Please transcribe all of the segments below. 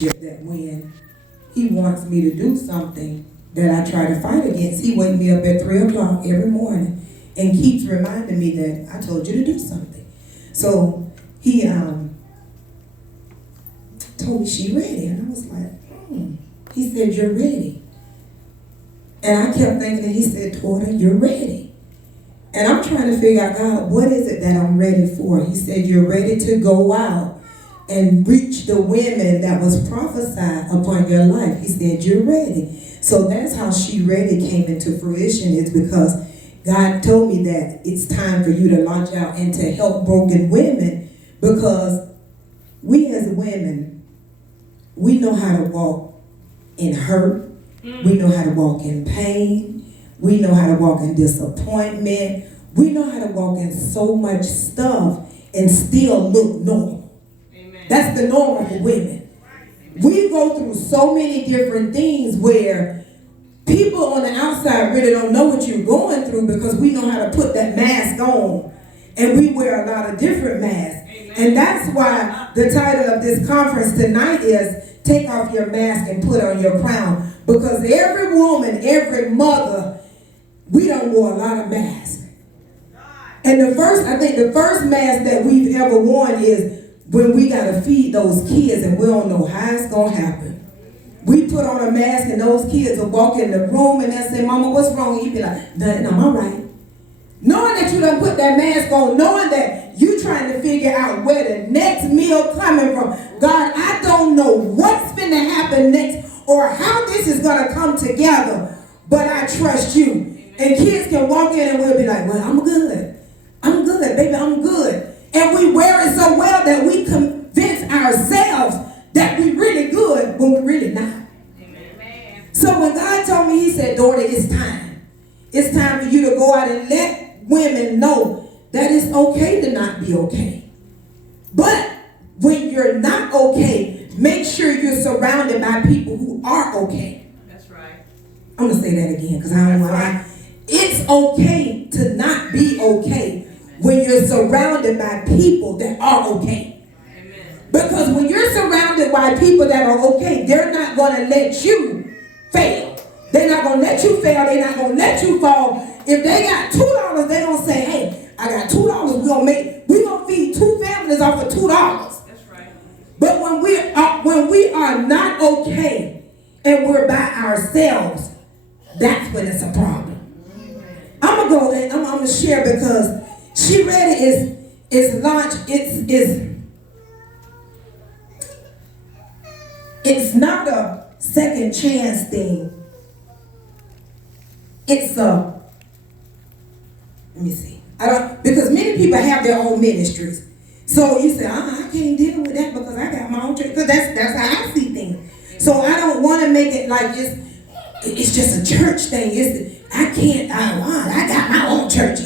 that when he wants me to do something that I try to fight against, he wakes me up at 3 o'clock every morning and keeps reminding me that I told you to do something. So he told me she ready, and I was like, He said, you're ready. And I kept thinking, and he said, Torta, you're ready. And I'm trying to figure out, God, what is it that I'm ready for? He said, you're ready to go out and reach the women that was prophesied upon your life. He said, you're ready. So that's how She Ready came into fruition, is because God told me that it's time for you to launch out and to help broken women, because we as women, we know how to walk in hurt. We know how to walk in pain. We know how to walk in disappointment. We know how to walk in so much stuff and still look normal. That's the normal for women. We go through so many different things where people on the outside really don't know what you're going through, because we know how to put that mask on. And we wear a lot of different masks. And that's why the title of this conference tonight is Take Off Your Mask and Put On Your Crown. Because every woman, every mother, we don't wear a lot of masks. And I think the first mask that we've ever worn is when we got to feed those kids and we don't know how it's going to happen. We put on a mask and those kids will walk in the room and they'll say, Mama, what's wrong? You be like, nothing, I'm all right. Knowing that you done put that mask on, knowing that you trying to figure out where the next meal coming from. God, I don't know what's going to happen next or how this is going to come together, but I trust you. And kids can walk in and we'll be like, well, I'm good. I'm good, baby, I'm good. And we wear it so well that we convince ourselves that we're really good when we're really not. Amen. So when God told me, He said, daughter, it's time. It's time for you to go out and let women know that it's okay to not be okay. But when you're not okay, make sure you're surrounded by people who are okay. That's right. I'm going to say that again because I don't want to. It's okay to not be okay when you're surrounded by people that are okay. Amen. Because when you're surrounded by people that are okay, they're not going to let you fail. They're not going to let you fail. They're not going to let you fall. If they got $2, they're going to say, hey, I got $2. We're going to feed 2 families off of $2. That's right. But when we are not okay and we're by ourselves, that's when it's a problem. I'm going to go and I'm going to share, because She Ready is launched. It's not a second chance thing. It's let me see. Because many people have their own ministries. So you say, I can't deal with that because I got my own church. Because that's how I see things. So I don't want to make it like it's just a church thing. I got my own church,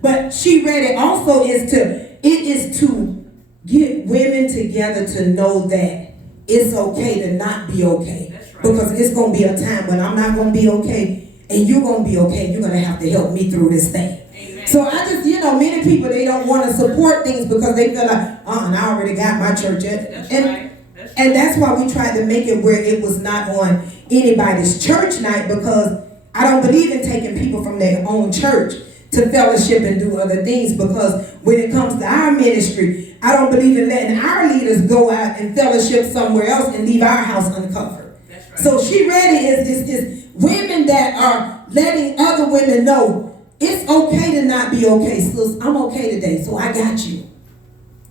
But She Ready also is to get women together to know that it's okay to not be okay. Right. Because it's going to be a time when I'm not going to be okay and you're going to be okay. You're going to have to help me through this thing. Amen. So I just, many people, they don't want to support things because they feel like, and I already got my church. And that's why we tried to make it where it was not on anybody's church night, because I don't believe in taking people from their own church to fellowship and do other things, because when it comes to our ministry, I don't believe in letting our leaders go out and fellowship somewhere else and leave our house uncovered. That's right. So She Ready is women that are letting other women know it's okay to not be okay. So I'm okay today, so I got you.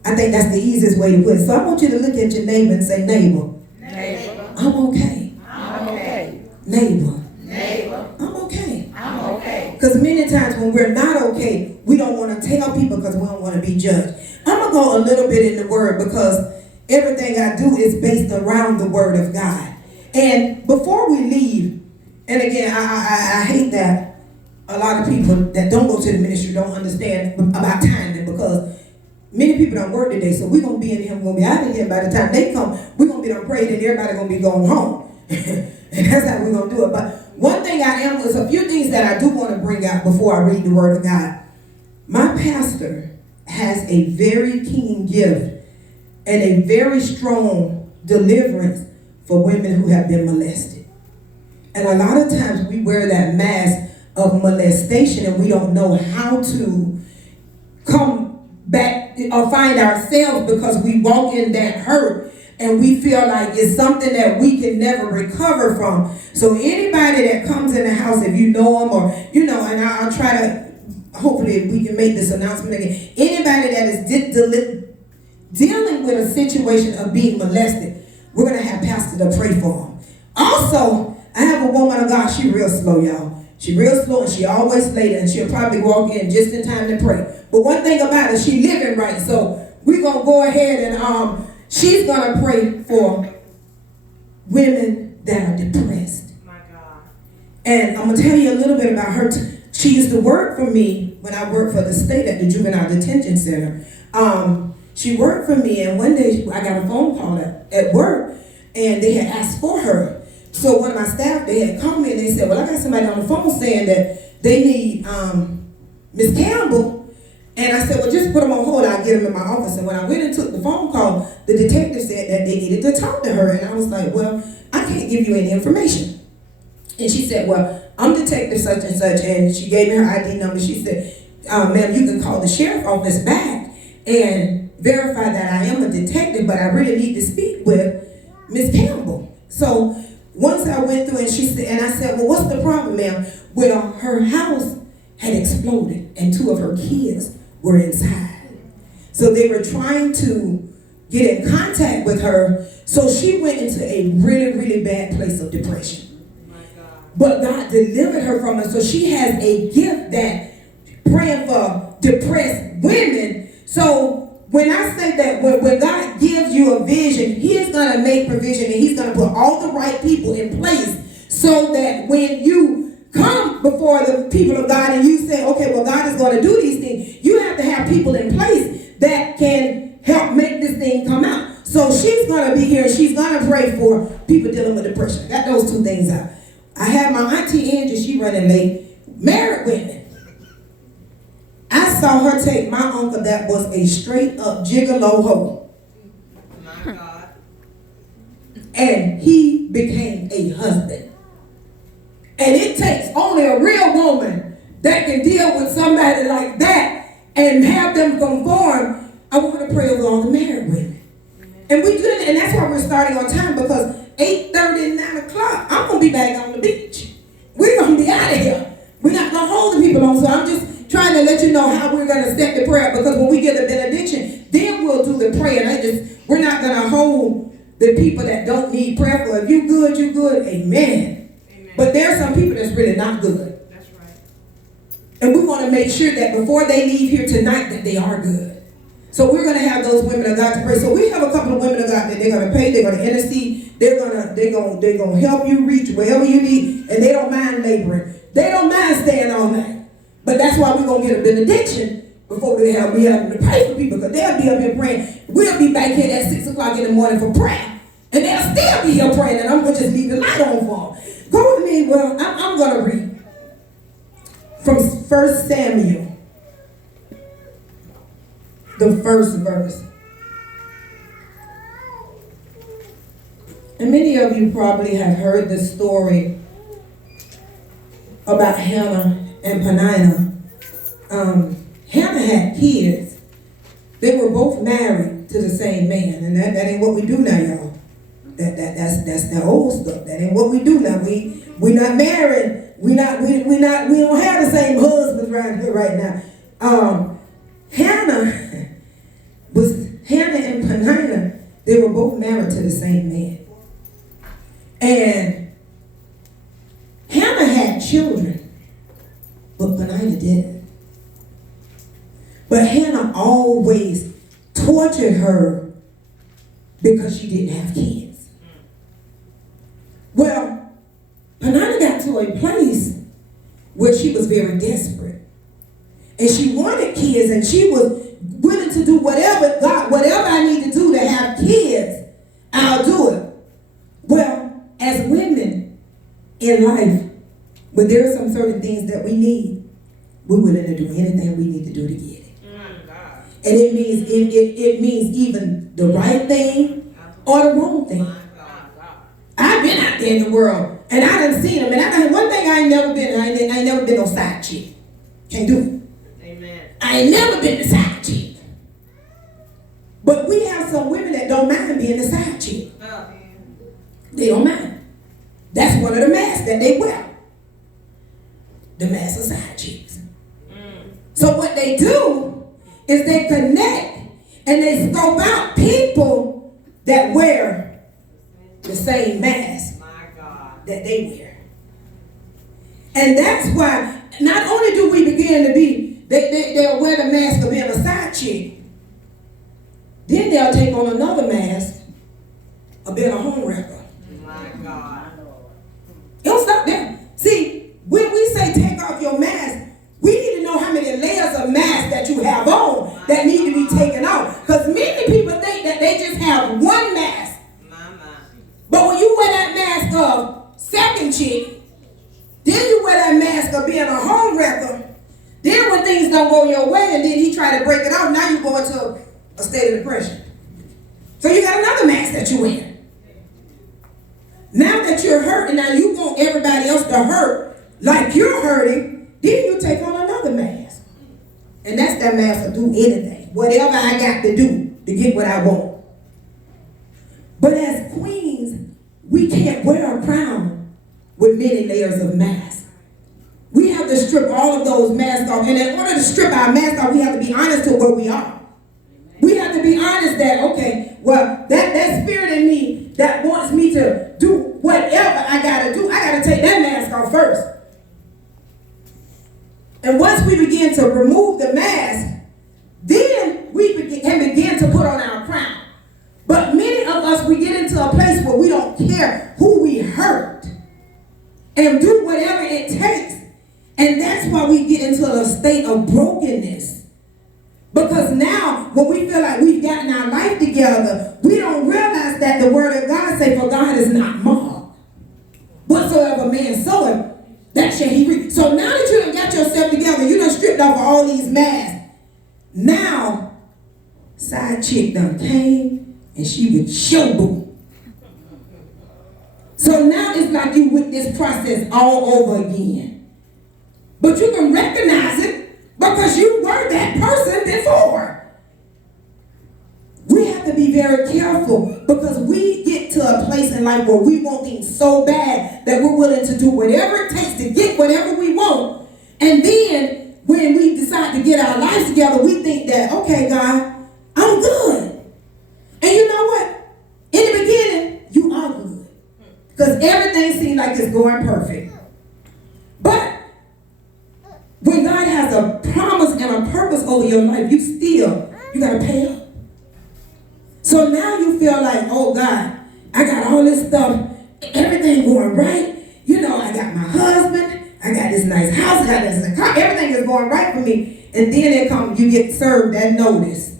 I think that's the easiest way to put it. So I want you to look at your neighbor and say, neighbor, I'm okay. I'm okay. Neighbor, I'm okay. I'm okay. Because many times when we're not okay, we don't want to tell people because we don't want to be judged. I'm going to go a little bit in the Word, because everything I do is based around the Word of God. And before we leave, and again, I hate that a lot of people that don't go to the ministry don't understand about timing, because many people don't work today, so we're going to be in here, we're going to be out of here. By the time they come, we're going to be done prayed and everybody going to be going home. And that's how we're going to do it. But one thing there's a few things that I do want to bring out before I read the Word of God. My pastor has a very keen gift and a very strong deliverance for women who have been molested. And a lot of times we wear that mask of molestation and we don't know how to come back or find ourselves because we walk in that hurt and we feel like it's something that we can never recover from. So anybody that comes in the house, if you know them or, and I'll try to, hopefully we can make this announcement again. Anybody that is dealing with a situation of being molested, we're going to have Pastor to pray for them. Also, I have a woman of God, she real slow, y'all. She real slow and she always late and she'll probably walk in just in time to pray. But one thing about it, she living right. So we're going to go ahead and she's going to pray for women that are depressed. My God. And I'm going to tell you a little bit about her. She used to work for me when I worked for the state at the Juvenile Detention Center. She worked for me, and one day I got a phone call at work, and they had asked for her. So one of my staff, they had called me, and they said, well, I got somebody on the phone saying that they need Miss Campbell. And I said, well, just put them on hold. I'll get them in my office. And when I went and took the phone call, the detective said that they needed to talk to her. And I was like, well, I can't give you any information. And she said, well, I'm detective such and such. And she gave me her ID number. She said, ma'am, you can call the sheriff office back and verify that I am a detective, but I really need to speak with Miss Campbell. So once I went through and she said, and I said, well, what's the problem, ma'am? Well, her house had exploded and 2 of her kids were inside. So they were trying to get in contact with her. So she went into a really, really bad place of depression. But God delivered her from it. So she has a gift that praying for depressed women. So when I say that when God gives you a vision, He is going to make provision and He's going to put all the right people in place so that when you come before the people of God and you say, okay, well, God is going to do these things, you have to have people in place that can help make this thing come out. So she's going to be here and she's going to pray for people dealing with depression. Got those 2 things out. I have my auntie Angie, she running late, married women. I saw her take my uncle that was a straight up gigolo hoe. My God. And he became a husband. And it takes only a real woman that can deal with somebody like that and have them conform. I want to pray over all the married women. And we do that, and that's why we're starting on time, because 8:30, 9 o'clock, I'm going to be back on the beach. We're going to be out of here. We're not going to hold the people on, so I'm just trying to let you know how we're going to set the prayer, because when we get the benediction, then we'll do the prayer. We're not going to hold the people that don't need prayer for. If you good, you good. Amen. But there are some people that's really not good. That's right. And we want to make sure that before they leave here tonight that they are good. So we're going to have those women of God to pray. So we have a couple of women of God that they're going to pray, they're going to intercede, they're going to help you reach wherever you need, and they don't mind laboring. They don't mind staying all night. But that's why we're going to get a benediction before we have to pray for people, because they'll be up here praying. We'll be back here at 6 o'clock in the morning for prayer. And they'll still be here praying, and I'm going to just leave the light on for them. Go with me. Well, I'm going to read from 1 Samuel, the first verse. And many of you probably have heard the story about Hannah and Peninnah. Hannah had kids. They were both married to the same man, and that ain't what we do now, y'all. That's the old stuff. That ain't what we do now. We not married. We don't have the same husbands right here right now. Hannah and Peninnah, they were both married to the same man. And Hannah had children, but Peninnah didn't. But Hannah always tortured her because she didn't have kids. Well, Peninnah got to a place where she was very desperate. And she wanted kids, and she was willing to do whatever I need to do to have kids, I'll do it. Well, as women in life, but there are some certain things that we need, we're willing to do anything we need to do to get it. And it means even the right thing or the wrong thing. there in the world. And I done seen them. And one thing I ain't never been, I ain't never been no side chick. Can't do it. Amen. I ain't never been the side chick. But we have some women that don't mind being the side chick. They don't mind. That's one of the masks that they wear. The mask of side chicks. So what they do is they connect and they scope out people that wear the same mask that they wear. And that's why not only do we begin to be, they'll wear the mask of being a side chick, then they'll take on another mask of being a home wrecker. My God. It don't stop there. See, when we say take off your mask, we need to know how many layers of mask that you have on that need to be taken off. Because many people think that they just have one mask. But when you wear that mask of second chick, then you wear that mask of being a home wrecker, then when things don't go your way and then he try to break it off, now you go into a state of depression. So you got another mask that you wear. Now that you're hurt and now you want everybody else to hurt like you're hurting, then you take on another mask. And that's that mask to do anything. Whatever I got to do to get what I want. But as queens, we can't wear a crown with many layers of masks. We have to strip all of those masks off. And in order to strip our masks off, we have to be honest to where we are. We have to be honest that, okay, well, that spirit in me that wants me to do whatever I got to do, I got to take that mask off first. And once we begin to remove the mask, then we can begin to put on our crown. But many of us, we get into a place where we don't care who we hurt and do whatever it takes. And that's why we get into a state of brokenness. Because now, when we feel like we've gotten our life together, we don't realize that the word of God says, for God is not mocked. Whatsoever man soweth, that shall he reap. So now that you done got yourself together, you done stripped off all these masks. Now, side chick done came and she with showboat. So now it's like you with this process all over again. But you can recognize it because you were that person before. We have to be very careful because we get to a place in life where we want things so bad that we're willing to do whatever it takes to get whatever we want. And then when we decide to get our lives together, we think that, okay, God, I'm good. And you know what? In the beginning, you are good. Because everything seems like it's going perfect. But when God has a promise and a purpose over your life, you got to pay up. So now you feel like, oh God, I got all this stuff, everything going right. You know, I got my husband, I got this nice house, I got this nice car, everything is going right for me. And then you get served that notice.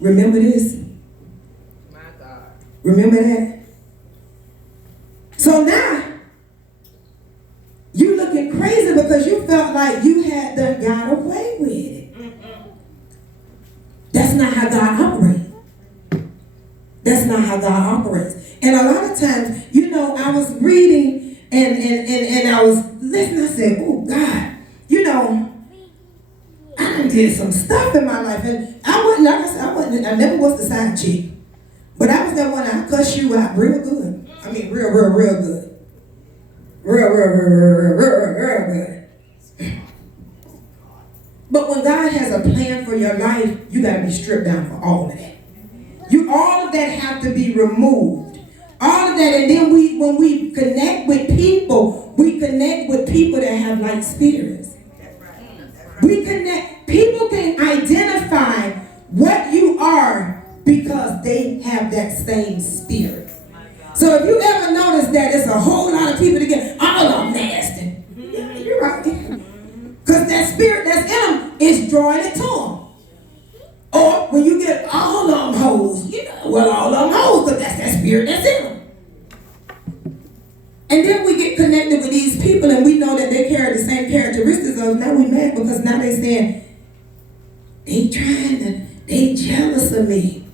Remember this? My God. Remember that? So now, you looking crazy because you felt like you had done got away with it. That's not how God operates. That's not how God operates. And a lot of times, you know, I was reading and I was listening. I said, oh God, you know, I done did some stuff in my life. And I never was the side chick. But I was that one, I cuss you out real good. I mean, real good. Real good. But when God has a plan for your life, you got to be stripped down for all of that. All of that have to be removed. All of that, and then when we connect with people, we connect with people that have like spirits. We connect. People can identify what you are because they have that same spirit. So if you ever notice that it's a whole lot of people together, all of them nasty. Yeah, you're right. Because that spirit that's in them is drawing it to them. Or when you get all of them hoes, you know, well, all of them hoes, but that's that spirit that's in them. And then we get connected with these people and we know that they carry the same characteristics of us. Now we mad because now they saying, they jealous of me.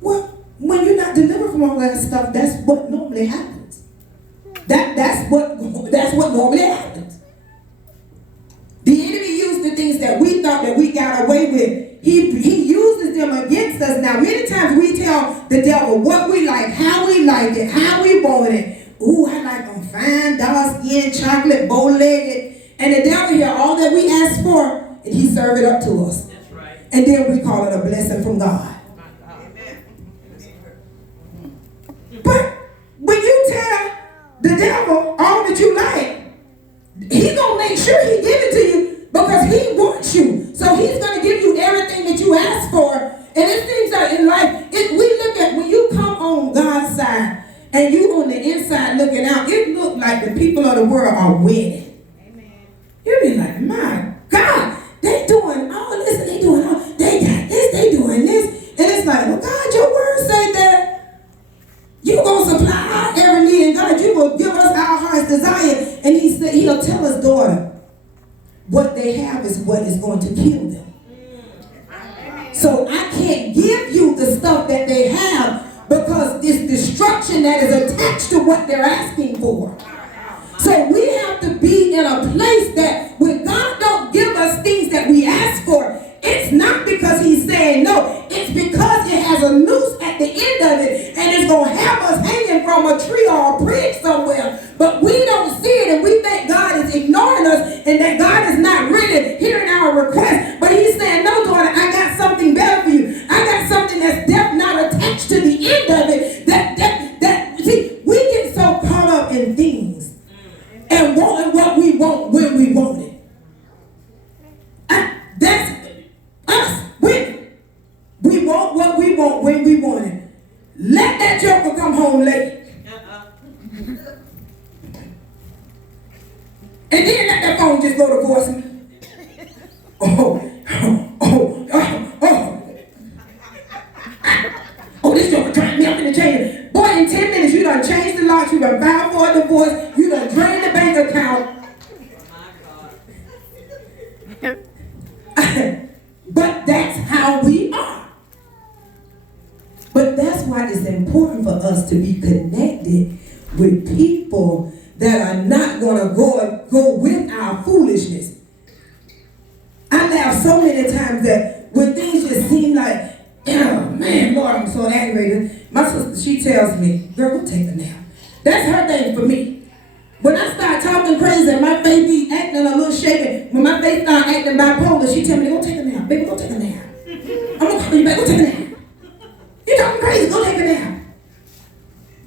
Well, when you're not delivered from all that of stuff, that's what normally happens. That's what normally happens. The enemy used the things that we thought that we got away with. He uses them against us. Now, many times we tell the devil what we like, how we like it, how we want it. Ooh, I like them fine, dark skin, chocolate, bow-legged. And the devil hear all that we ask for, and he serve it up to us. That's right. And then we call it a blessing from God. But when you tell the devil all that you like, he's going to make sure he give it to you because he wants you. So he's going to give you everything that you ask for. And it seems like in life, we look at when you come on God's side and you on the inside looking out, it look like the people of the world are winning. Amen. You be like, my God, they doing all this and they doing all, they got this, they doing this. And it's like, well, God, your word say that you going to supply our every need, and God, you will give us our heart's desire. And he said, he'll tell us, daughter, what they have is what is going to kill them. So I can't give you the stuff that they have because this destruction that is attached to what they're asking for. So we have to be in a place that when God don't give us things that we ask for, it's not because he's saying no. It's because it has a noose at the end of it and it's going to have us hanging from a tree or a bridge somewhere. But we don't see it and we think God is ignoring us and that God is not really hearing our request. But he's saying, no, daughter, I got something better for you. I got something that's not attached to the end of it. See, we get so caught up in things and wanting what we want when we want it. That's us, women. We want what we want when we want it. Let that joker come home late. And then let that phone just go to voicemail. Oh, this joker trying me up in the change. Boy, in 10 minutes, you done changed the locks, you done filed for a divorce, you done drained the bank account. But that's how we are. But that's why it's important for us to be connected with people that are not going to go with our foolishness. I laugh so many times that when things just seem like, oh man, Lord, I'm so aggravated. My sister, she tells me, girl, go take a nap. That's her thing for me. When I start talking crazy and my face be acting a little shaky, when my face start acting bipolar, she tell me, go take a nap. Baby, go take a nap. I'm going to call you back, go take a nap. You're talking crazy, go take a nap.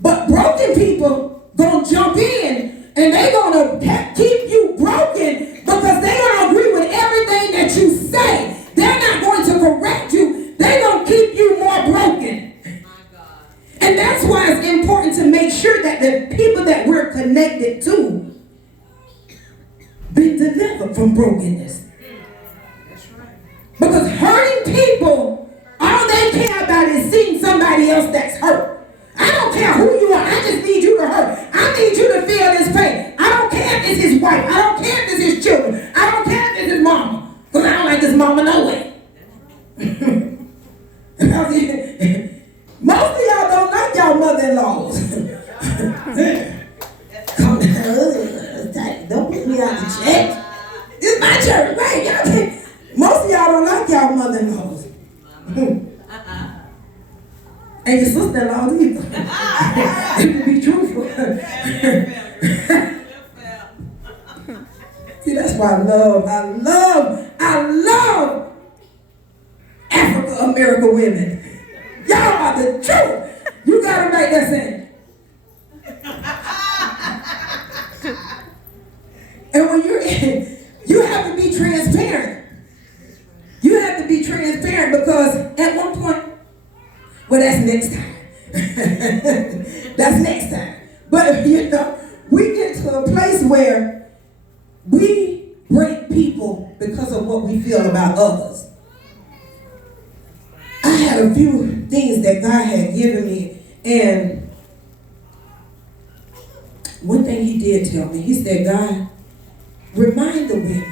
But broken people going to jump in and they going to keep you broken because they going to agree with everything that you say. They're not going to correct you. They're going to keep you more broken. And that's why it's important to make sure that the people that we're connected to be delivered from brokenness. Because hurting people, all they care about is seeing somebody else that's hurt. I don't care who you are. I just need you to hurt. I need you to feel this pain. I don't care if it's his wife. I don't care if it's his children. I don't care if it's his mama. Because I don't like this mama no way. Most of y'all don't like y'all mother-in-laws. Come down. Don't put me out the check. It's my church, right? Y'all can't. Most of y'all don't like y'all mother-in-laws. And your sister-in-laws either. You can be truthful. See, that's why I love African-American women. Y'all are the truth. You gotta make that sense. And when you have to be transparent. You have to be transparent because at one point, well, that's next time. That's next time. But we get to a place where we break people because of what we feel about others. I had a few things that God had given me, and one thing he did tell me, he said, God, remind the women,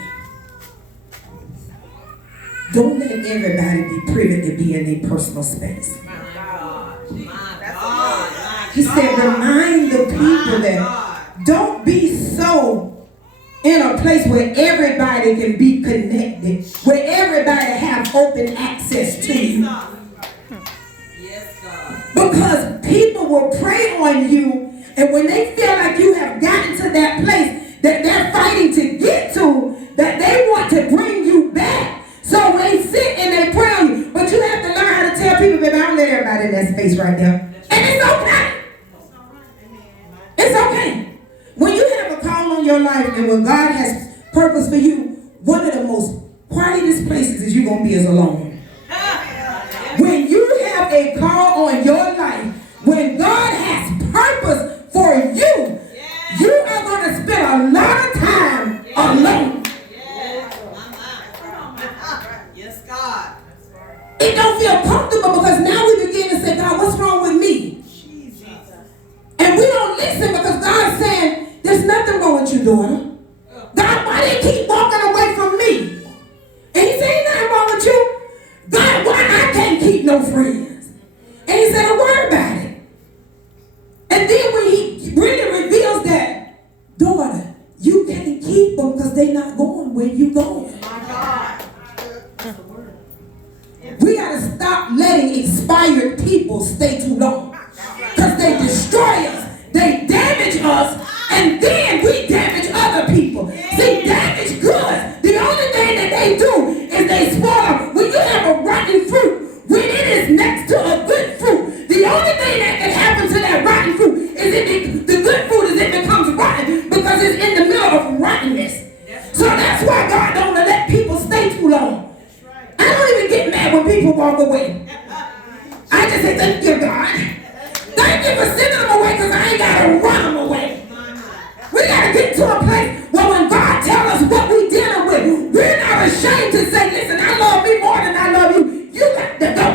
don't let everybody be privy to be in their personal space. My God. He said, remind the people that don't be so in a place where everybody can be connected, where everybody have open access to you. Because people will prey on you, and when they feel like you have gotten to that place that they're fighting to get to, that they want to bring you back. So they sit and they pray on you. But you have to learn how to tell people, baby, I don't let everybody in that space right there. And it's okay. It's okay. When you have a call on your life and when God has purpose for you, one of the most quietest places is you're going to be is alone. When you have a call on your life, when God has purpose for you, you are going to spend a lot of time alone. Yes, God. It don't feel comfortable because now we begin to say, God, what's wrong with me? And we don't listen because God's saying, there's nothing wrong with you, daughter. God, why do you keep walking away from me? And he said, ain't nothing wrong with you. God, why I can't keep no friends? And he said, don't worry about it. And then when he really reveals that, daughter, you can't keep them because they're not going where you going. My God. We got to stop letting expired people stay too long. Because they destroy us. They damage us. And then we damage other people. See, damage goods. The only thing that they do is they spoil. When you have a rotten fruit, when it is next to a good fruit, the only thing that can happen to that rotten fruit is the good fruit is it becomes rotten because it's in the middle of rottenness. So that's why God don't let people stay too long. I don't even get mad when people walk away. I just say, thank you, God. Thank you for sending them away because I ain't got to run them away. We got to get to a place where when God tells us what we're dealing with, we're not ashamed to say, listen, I love me more than I love you. You got to go.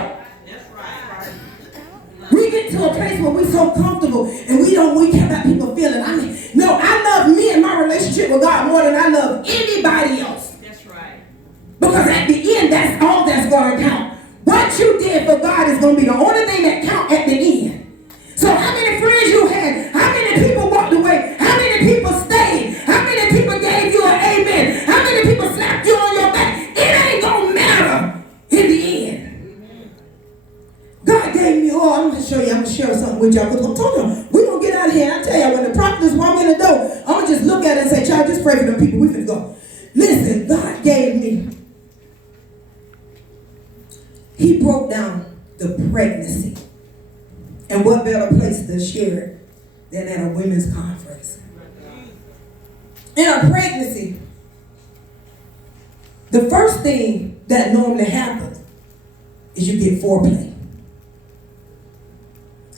We get to a place where we're so comfortable and we care about people feeling. I mean, no, I love me and my relationship with God more than I love anybody else. Because at the end, that's all that's going to count. What you did for God is going to be the only thing that counts at the end. So how many friends you had? How many people walked away? How many people stayed? How many people gave you an amen? How many people slapped you on your back? It ain't going to matter in the end. God gave me, I'm going to show you, I'm going to share something with y'all. Because I'm telling you, we're going to get out of here. I tell you, when the prophets walk in the door, I'm going to just look at it and say, child, just pray for them people. We're going to go. Listen, God gave me. He broke down the pregnancy. And what better place to share it than at a women's conference? In a pregnancy, the first thing that normally happens is you get foreplay.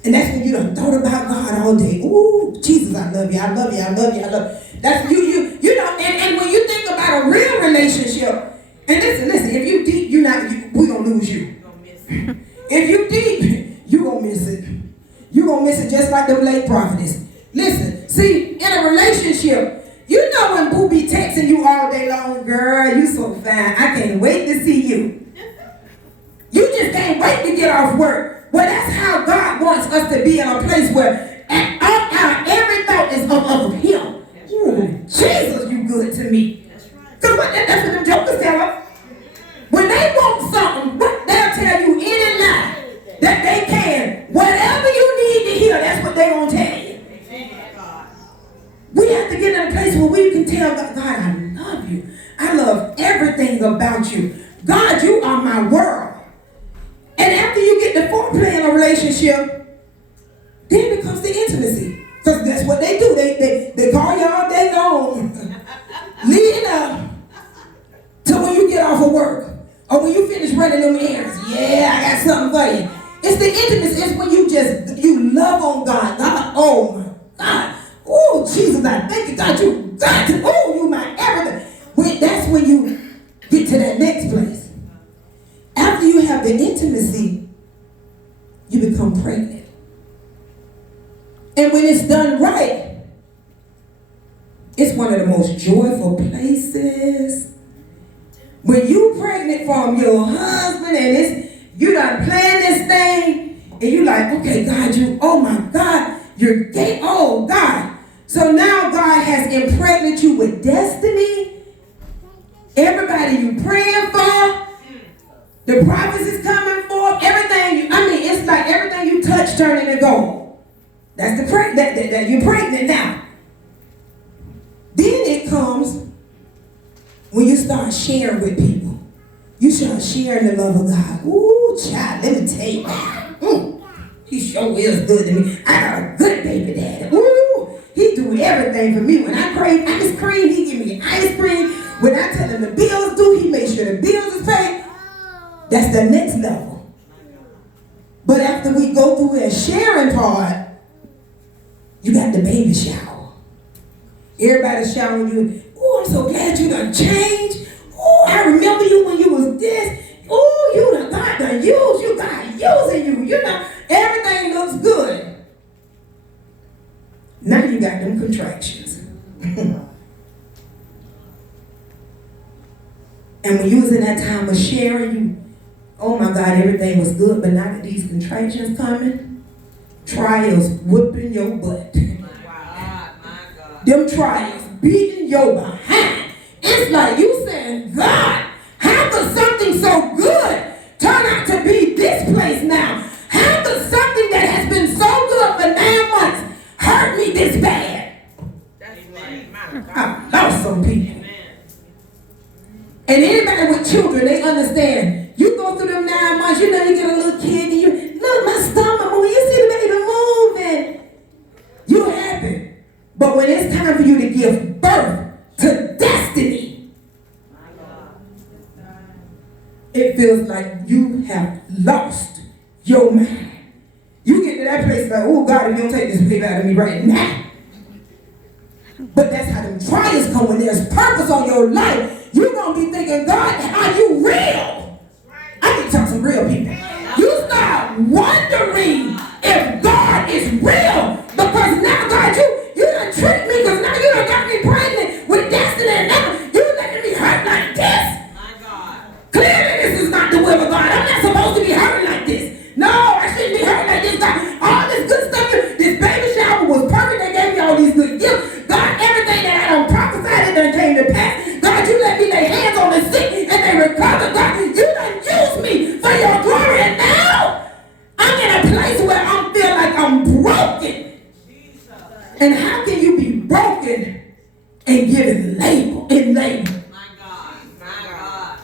And that's when you done thought about God all day. Ooh, Jesus, I love you, I love you, I love you, I love you. That's you know, and when you think about a real relationship, and listen, if you deep, we're gonna lose you. If you deep, you're gonna miss it. You're gonna miss it just like the late prophetess. Listen, see, in a relationship, you know when boo be texting you all day long, girl, you so fine. I can't wait to see you. You just can't wait to get off work. Well, that's how God wants us to be in a place where every thought is of him. Ooh, Jesus, you good to me. Because that's what them jokers tell us. When they want something, they'll tell you any lie that they can. Whatever you need to hear, that's what they're going to tell you. We have to get in a place where we can tell God, I love you. I love everything about you. God, you are my world. And after you get the foreplay in a relationship, then becomes the intimacy. Because that's what they do. They call you all day long. Leading up to when you get off of work. Or when you finish running them errands. Yeah, I got something for you. It's the intimacy. It's when you love on God. God, oh my God. Oh, Jesus, I thank you, God. You got to, you my everything. That's when you get to that next place. After you have the intimacy, you become pregnant. And when it's done right, it's one of the most joyful places. When you pregnant from your husband and you done planned this thing, and you like, okay, God, oh my God, Your gate, oh God. So now God has impregnated you with destiny. Everybody you praying for, the prophets is coming forth. Everything it's like everything you touch turning to gold. That's the that you're pregnant now. Then it comes when you start sharing with people. You start sharing the love of God. Ooh, child, let me tell you now. He sure is good to me. I got a good baby daddy. Ooh, he do everything for me. When I crave ice cream, he give me ice cream. When I tell him the bills due, he makes sure the bills is paid. That's the next level. But after we go through that sharing part, you got the baby shower. Everybody showering you. Oh, I'm so glad you done changed. Oh, I remember you when you was this. Oh, you done God done used you. God using you. You know, everything looks good. Now you got them contractions. And when you was in that time of sharing, you, oh my God, everything was good. But now that these contractions coming, trials whooping your butt. My God. Them trials beating your behind. It's like you saying, God, how could something so good turn out to be this place now? How could something that has been so good for 9 months hurt me this bad? That's right. I lost some people. Amen. And anybody with children, they understand. You go through them 9 months, you know you get a little kid and you, look, my stomach moving. You see the baby moving. You happy. But when it's time for you to give birth to destiny, it feels like you have lost your mind. You get to that place like, oh God, if you don't take this baby out of me right now. But that's how them trials come. When there's purpose on your life, you're going to be thinking, God, are you real? I need to talk to some real people. You start wondering if God is real. Because now, God, you done tricked me, because now you done got me pregnant with destiny, and now you letting me hurt like this. My God. Clearly this is not the will of God. I'm not supposed to be hurting like this. No, I shouldn't be hurting like this. God, all this good stuff, this baby shower was perfect. They gave me all these good gifts. God, everything that I done prophesied, it done came to pass. God, you let me lay hands on the sick and they recovered. God, you done used me for your glory, and now I'm in a place where I feel like I'm broken. And how can you be broken and given label in label? My God. My God.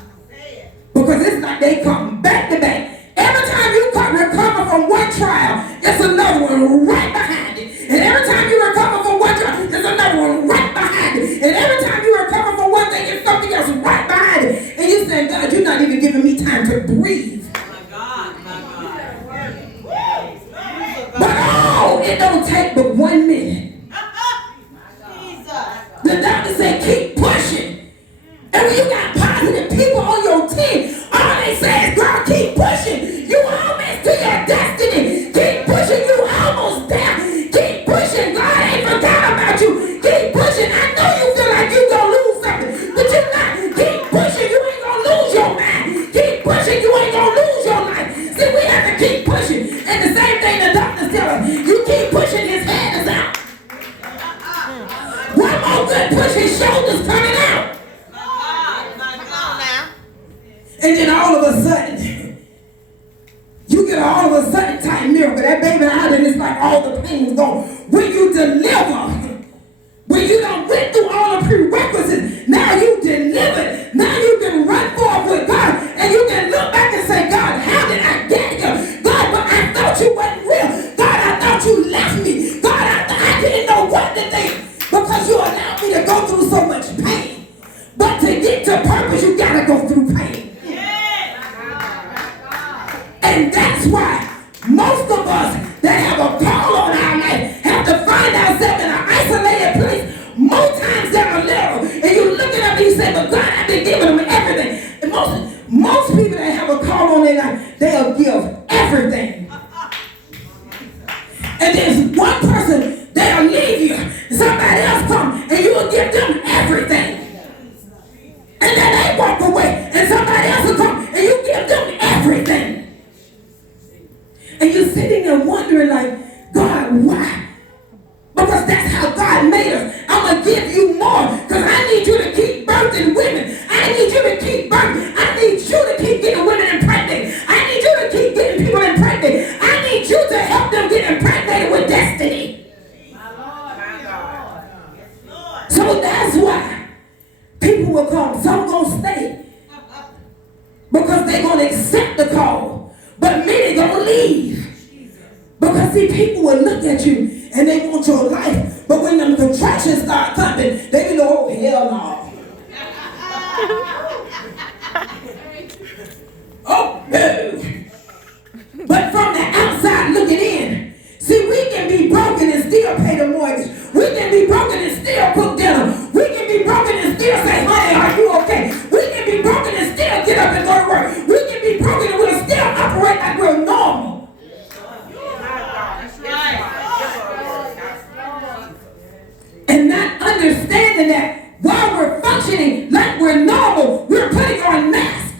Because it's like they come back to back. Every time you recover from one trial, there's another one right behind it. And every time you recover from one trial, there's another one right behind it. And every time you recover from one thing, there's something else right behind it. And you say, God, you're not even giving me time to breathe. My God. My God. But oh, it don't take but 1 minute. The doctor said, keep pushing. And when you got positive people on your team, all they say is, girl, keep pushing. You almost to your destiny. Keep pushing. You almost there. Keep pushing. God ain't forgot about you. Keep pushing. I know you feel like you gonna lose something, but you're not. Keep pushing. You ain't gonna lose your mind. Keep pushing. You ain't gonna lose your life. See, we have to keep pushing. And the same thing the doctors tell us. You keep pushing, his head is out. One more good push, his shoulders coming out. My God now. And then all of a sudden, you get all of a sudden type miracle. That baby out and it's like all the pain's gone. When you deliver, when you done went through all the prerequisites, now you delivered. Now you can run forward with God. And you can look back and say, God, how did I get here? God, but I thought you wasn't real. God, I thought you left me. God, I didn't know what to think. Because you allowed me to go through so much pain. But to get to purpose, you gotta go through pain. And that's why most of us that have a call on our life have to find ourselves in an isolated place more times than a little. And you God made us, I'm going to give you more because I need you to keep birthing women. I need you to keep birthing. I need you to keep getting women impregnated. I need you to keep getting people impregnated. I need you to help them get impregnated with destiny. So that's why people will come. Some going to stay because they're going to accept the call. But many going to leave. Because see, people will look at you and they want your life. But when them contractions start coming, they be like, oh, hell no. Oh, no. But from the outside looking in, see, we can be broken and still pay the mortgage. We can be broken and still cook dinner. We can be broken and still say, honey, are you okay? We can be broken and still get up and go to work. We can be broken and we'll still operate like we're normal. And not understanding that while we're functioning like we're normal, we're putting on masks.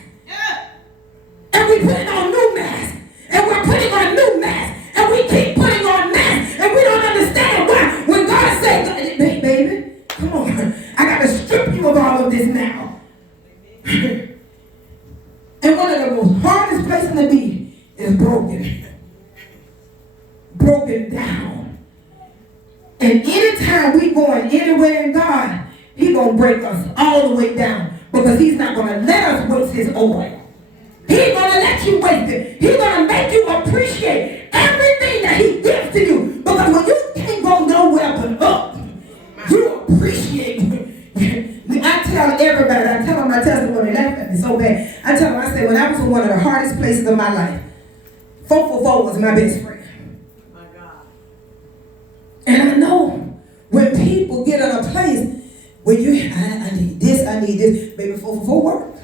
And we're putting on new masks. And we're putting on new masks. And we keep putting on masks. And we don't understand why. When God said, baby, come on. I got to strip you of all of this now. And one of the most hardest places to be is broken. Broken down. And anytime we going anywhere in God, He's going to break us all the way down. Because He's not going to let us waste His oil. He's going to let you waste it. He's going to make you appreciate everything that He gives to you. Because when you can't go nowhere but up, you appreciate it. I tell everybody, I tell them my testimony, laugh at me so bad. I tell them, I say, when I was in one of the hardest places of my life, 444 was my best friend. And I know when people get in a place where I need this, baby, 444 work.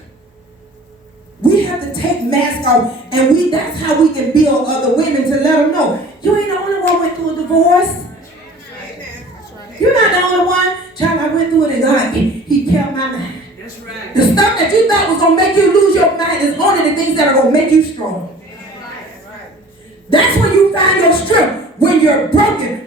We have to take masks off, and that's how we can build other women to let them know, you ain't the only one went through a divorce. You're not the only one. Child, I went through it, and God, He kept my mind. That's right. The stuff that you thought was going to make you lose your mind is only the things that are going to make you strong. That's when you find your strength, when you're broken.